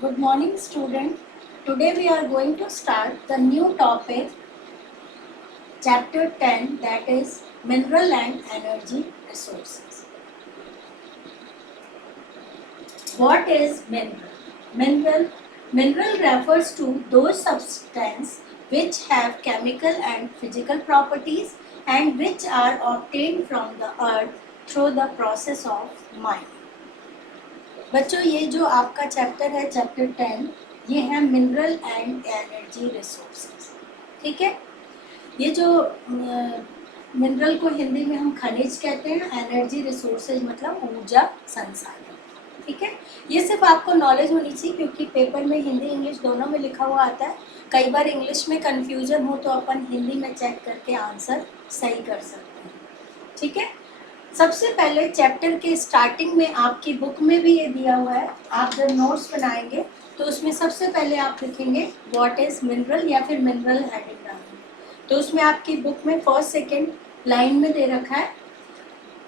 Good morning, student. Today we are going to start the new topic, chapter 10, that is Mineral and Energy Resources. What is mineral? Mineral refers to those substances which have chemical and physical properties and which are obtained from the earth through the process of mining. बच्चों, ये जो आपका chapter है, chapter 10, ये है mineral and energy resources. ठीक है. ये जो मिनरल को हिंदी में हम खनिज कहते हैं, एनर्जी रिसोर्सेज मतलब ऊर्जा संसाधन. ठीक है. ये सिर्फ आपको नॉलेज होनी चाहिए क्योंकि पेपर में हिंदी इंग्लिश दोनों में लिखा हुआ आता है. कई बार इंग्लिश में कन्फ्यूजन हो तो अपन हिंदी में चेक करके आंसर सही कर सकते हैं. ठीक है. सबसे पहले चैप्टर के स्टार्टिंग में आपकी बुक में भी ये दिया हुआ है. आप जब नोट्स बनाएंगे तो उसमें सबसे पहले आप लिखेंगे व्हाट इज मिनरल या फिर मिनरल हेडिंग डालेंगे. तो उसमें आपकी बुक में फर्स्ट सेकेंड लाइन में दे रखा है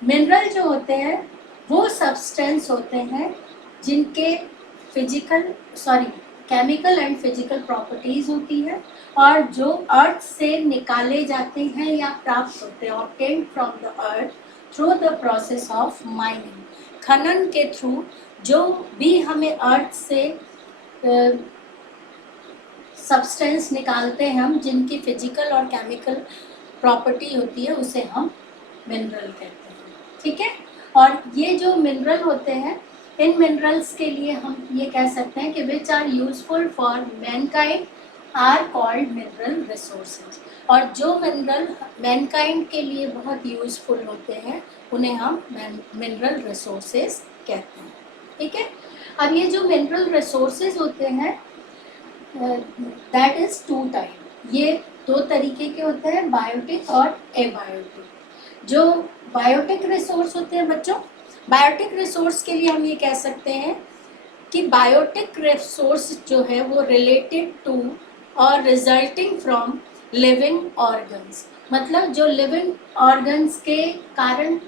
मिनरल जो होते हैं वो सब्सटेंस होते हैं जिनके केमिकल एंड फिजिकल प्रॉपर्टीज होती है और जो अर्थ से निकाले जाते हैं या प्राप्त होते हैं, obtained from the earth through the process of mining. खनन के थ्रू जो भी हमें अर्थ से सब्सटेंस निकालते हैं हम, जिनकी फिजिकल और केमिकल प्रॉपर्टी होती है, उसे हम मिनरल कहते हैं. ठीक है. और ये जो मिनरल होते हैं, इन मिनरल्स के लिए हम ये कह सकते हैं कि which are useful for mankind are called mineral resources. और जो मिनरल मैनकाइंड के लिए बहुत यूजफुल होते हैं उन्हें हम मिनरल रिसोर्सेज कहते हैं. ठीक है. अब ये जो मिनरल रिसोर्सेज होते हैं दैट इज टू टाइप. ये दो तरीके के होते हैं, बायोटिक और एबायोटिक. जो बायोटिक रिसोर्स होते हैं बच्चों, बायोटिक रिसोर्स के लिए हम ये कह सकते हैं कि बायोटिक रिसोर्स जो है वो रिलेटेड टू और रिजल्टिंग फ्रॉम लिविंग ऑर्गन्स. मतलब जो लिविंग ऑर्गन्स के कारण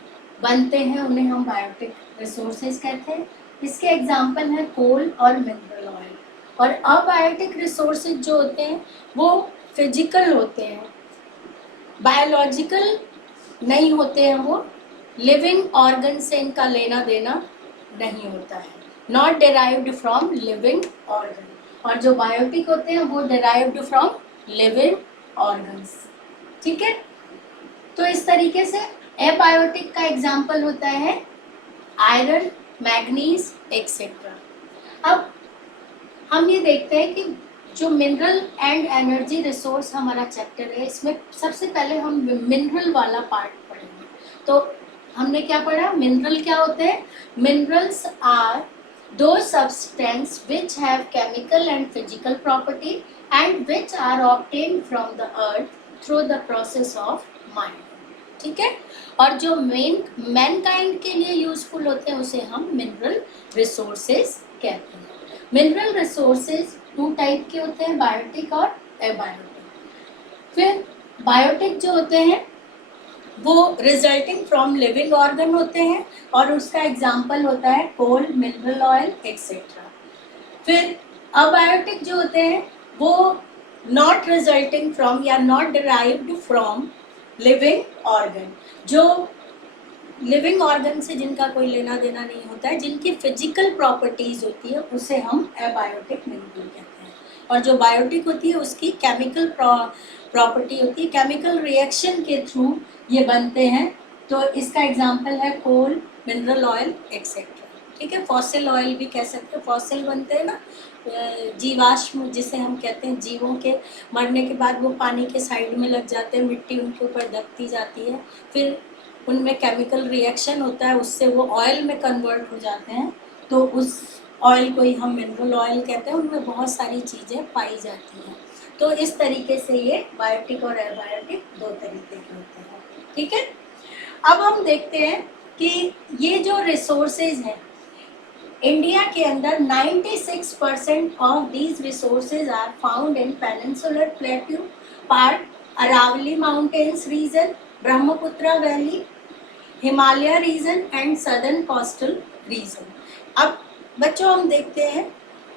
बनते हैं उन्हें हम बायोटिक रिसोर्सेज कहते हैं. इसके एग्जाम्पल हैं कोल और मिनरल ऑयल. और अबायोटिक रिसोर्सेज जो होते हैं वो फिजिकल होते हैं, बायोलॉजिकल नहीं होते हैं, वो लिविंग ऑर्गन से इनका लेना देना नहीं होता है, not derived from living organ. और जो बायोटिक होते हैं वो डिराइव्ड फ्रॉम लिविंग ऑर्गन्स. ठीक है. तो इस तरीके से एबायोटिक का एग्जाम्पल होता है आयरन, मैग्नीज एक्सेट्रा. अब हम ये देखते हैं कि जो मिनरल एंड एनर्जी रिसोर्स हमारा चैप्टर है, इसमें सबसे पहले हम मिनरल वाला पार्ट पढ़ेंगे. तो हमने क्या पढ़ा, मिनरल क्या होते हैं. Minerals are the substance which have chemical and physical property and which are obtained from the earth through the process of mining. ठीक है. और जो मैनकाइंड के लिए यूजफुल होते हैं उसे हम मिनरल रिसोर्सेज कहते हैं. मिनरल रिसोर्सेज टू टाइप के होते हैं, बायोटिक और एबायोटिक. फिर बायोटिक जो होते हैं वो रिजल्टिंग फ्रॉम लिविंग ऑर्गन होते हैं और उसका एग्जाम्पल होता है कोल, मिनरल ऑयल एक्सेट्रा. फिर अबायोटिक जो होते हैं वो नॉट रिजल्टिंग फ्रॉम या not derived from living organ. जो लिविंग ऑर्गन से जिनका कोई लेना देना नहीं होता है, जिनकी फिजिकल प्रॉपर्टीज होती है, उसे हम एबायोटिक मिनरल कहते हैं. और जो बायोटिक होती है उसकी केमिकल प्रॉपर्टी होती है, केमिकल रिएक्शन के थ्रू ये बनते हैं. तो इसका एग्जांपल है कोल, मिनरल ऑयल एक्सेट्रा. ठीक है. फॉसिल ऑयल भी कह सकते हैं, फॉसिल बनते हैं ना, जीवाश्म जिसे हम कहते हैं. जीवों के मरने के बाद वो पानी के साइड में लग जाते हैं, मिट्टी उनके ऊपर दबती जाती है, फिर उनमें केमिकल रिएक्शन होता है, उससे वो ऑयल में कन्वर्ट हो जाते हैं. तो उस ऑयल को ही हम मिनरल ऑयल कहते हैं. उनमें बहुत सारी चीज़ें पाई जाती हैं. तो इस तरीके से ये बायोटिक और एबायोटिक दो तरीके के होते हैं. ठीक है. अब हम देखते हैं कि ये जो रिसोर्सेज हैं इंडिया के अंदर 96% of these resources are found in peninsular plateau part, Aravalli mountains region, Brahmaputra valley, Himalaya region and southern coastal region. अब बच्चों हम देखते हैं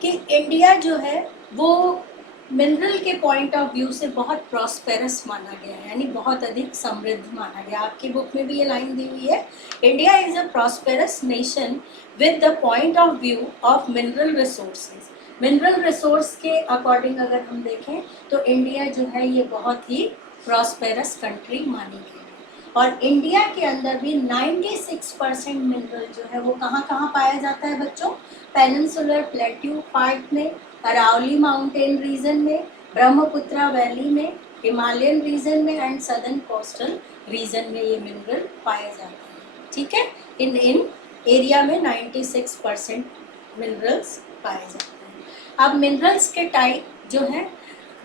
कि इंडिया जो है वो मिनरल के पॉइंट ऑफ व्यू से बहुत प्रॉस्पेरस माना गया है, यानी बहुत अधिक समृद्ध माना गया। आपकी बुक में भी ये लाइन दी हुई है, India is a prosperous nation with the point of view of mineral resources. Mineral resource के अकॉर्डिंग अगर हम देखें तो इंडिया जो है ये बहुत ही प्रॉस्पेरस कंट्री मानी गई है। और इंडिया के अंदर भी 96% मिनरल जो है वो कहाँ कहाँ पाया जाता है बच्चों? पेनिनसुलर प्लेट्यू पार्ट में, अरावली माउंटेन रीजन में, ब्रह्मपुत्रा वैली में, हिमालयन रीजन में एंड सदर्न कोस्टल रीजन में ये मिनरल पाए जाते हैं। ठीक है, इन एरिया में 96% मिनरल्स पाए जाते हैं। अब मिनरल्स के टाइप जो है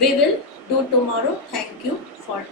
we will do tomorrow. Thank you for